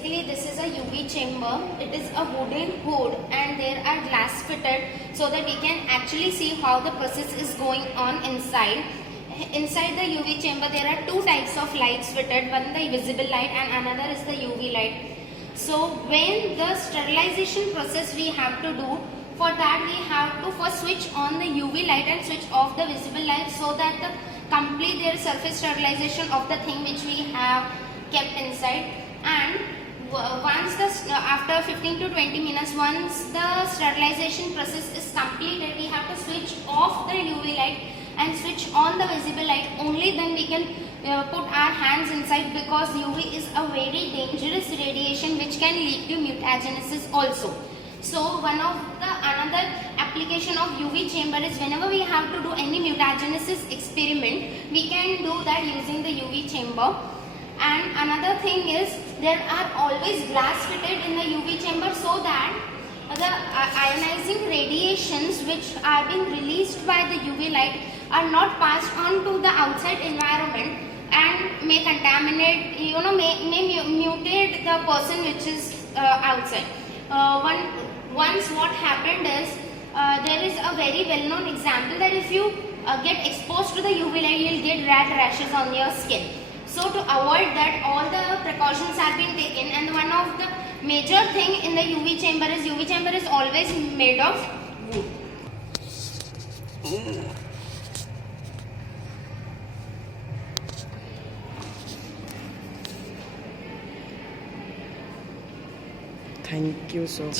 basically this is a UV chamber. It is a wooden hood and there are glass fitted so that we can actually see how the process is going on inside. Inside the UV chamber there are two types of lights fitted, one the visible light and another is the UV light. So when the sterilization process we have to do, for that we have to first switch on the UV light and switch off the visible light so that the complete their surface sterilization of the thing which we have kept inside. And once after 15 to 20 minutes, once the sterilization process is completed, we have to switch off the UV light and switch on the visible light. Only then we can put our hands inside, because UV is a very dangerous radiation which can lead to mutagenesis also. So another application of UV chamber is whenever we have to do any mutagenesis experiment, we can do that using the UV chamber. And another thing is there are always glass fitted in the UV chamber so that the ionizing radiations which are being released by the UV light are not passed on to the outside environment and may contaminate, may mutate the person which is outside. Once what happened is, there is a very well-known example that if you get exposed to the UV light, you will get red rashes on your skin. So to avoid that, all the precautions are being taken, and one of the major thing in the UV chamber is always made of wood. Thank you so much.